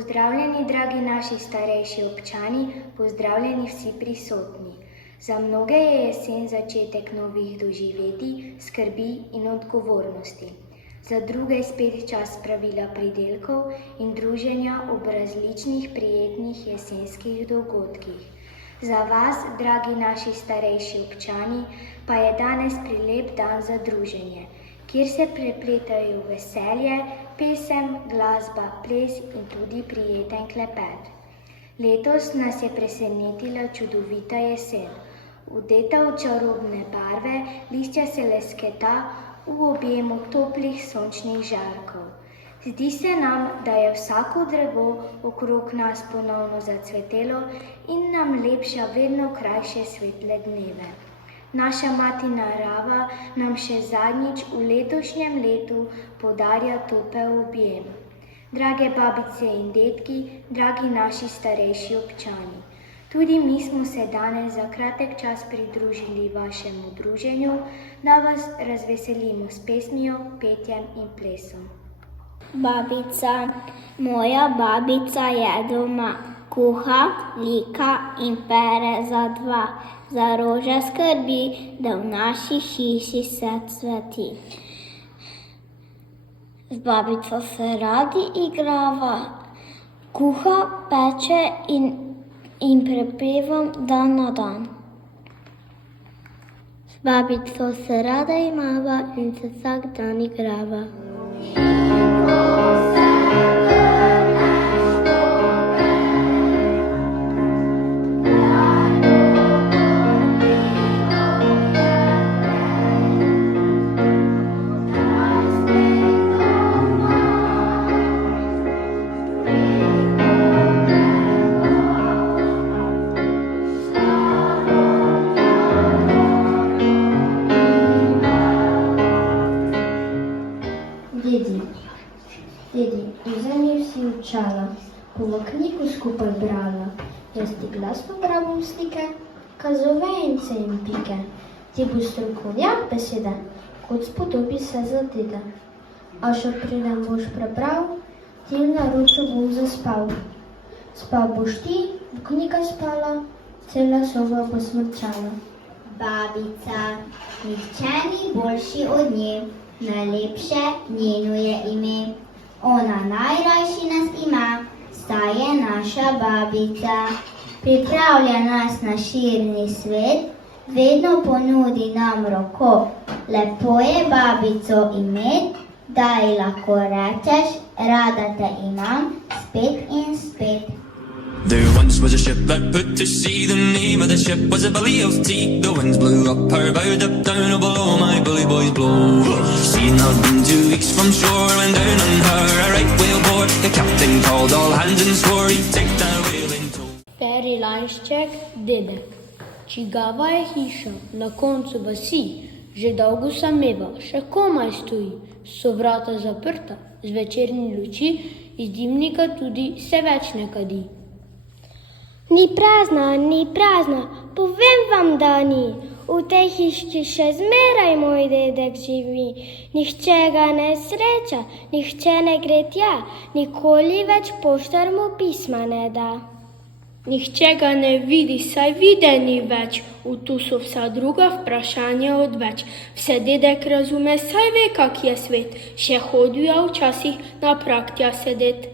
Pozdravljeni, dragi naši starejši občani, pozdravljeni vsi prisotni. Za mnoge je jesen začetek novih doživetij, skrbi in odgovornosti. Za druge spet čas pravila pridelkov in druženja ob različnih prijetnih jesenskih dogodkih. Za vas, dragi naši starejši občani, pa je danes prilep dan za druženje, kjer se prepletajo veselje, pesem, glasba, ples in tudi prijeten klepet. Letos nas je presenetila čudovita jesen. Odeta v čarobne barve, lišča se lesketa v objemu toplih sončnih žarkov. Zdi se nam, da je vsako drevo okrog nas ponovno zacvetelo in nam lepša vedno krajše svetle dneve. Naša mati narava nam še zadnjič v letošnjem letu podarja topel objem. Drage babice in dedki, dragi naši starejši občani, tudi mi smo se danes za kratek čas pridružili vašemu druženju, da vas razveselimo s pesmijo, petjem in plesom. Babica, moja babica je doma, kuha, lika in pere za dva. Za rože skrbi, da v naši hiši se cveti. Z babico se radi igrava, kuha, peče in prepevam dan na dan. Z babico se rada imava in se vsak dan igrava. Dedi, v zemlji si učala, bomo knjigo skupaj brala. Jaz ti glasno brabom slike, kazovejnice in pike. Ti bo strokovnjak besede, kot spodobi se za deda. A še preden boš prebral, ti v naročju bom zaspal. Spal boš ti, bo knjiga spala, cela soba bo smrčala. Babica, nihče ni boljši od nje, najlepše njeno je ime. Ona najrajši nas ima, saj je naša babica. Pripravlja nas na širni svet, vedno ponudi nam roko. Lepo je babico imet, da ji lahko rečeš, rada te imam, spet in spet. There once was a ship that put to sea. The name of the ship was a Billy of Tea. The winds blew up her bow, up down, oh below my bully boys blow. She had not been 2 weeks from shore when down on her a right whale bore. The captain called all hands and swore he'd take that whale in tow. Peri Lajšček, dedek. Čigava je hiša na koncu vasi, že dolgo sameva, še komaj stoji. So vrata zaprta, z večerni luči, iz dimnika tudi se več ne kadi. Ni prazna, povem vam, da ni. V tej hiški še zmeraj moj dedek živi. Nihče ga ne sreča, nihče ne gre tja, nikoli več poštar mu pisma ne da. Nihče ga ne vidi, saj vide ni več, v tu so vsa druga vprašanja odveč. Vse dedek razume, saj ve, kak je svet, še hodijo včasih na praktja sedet.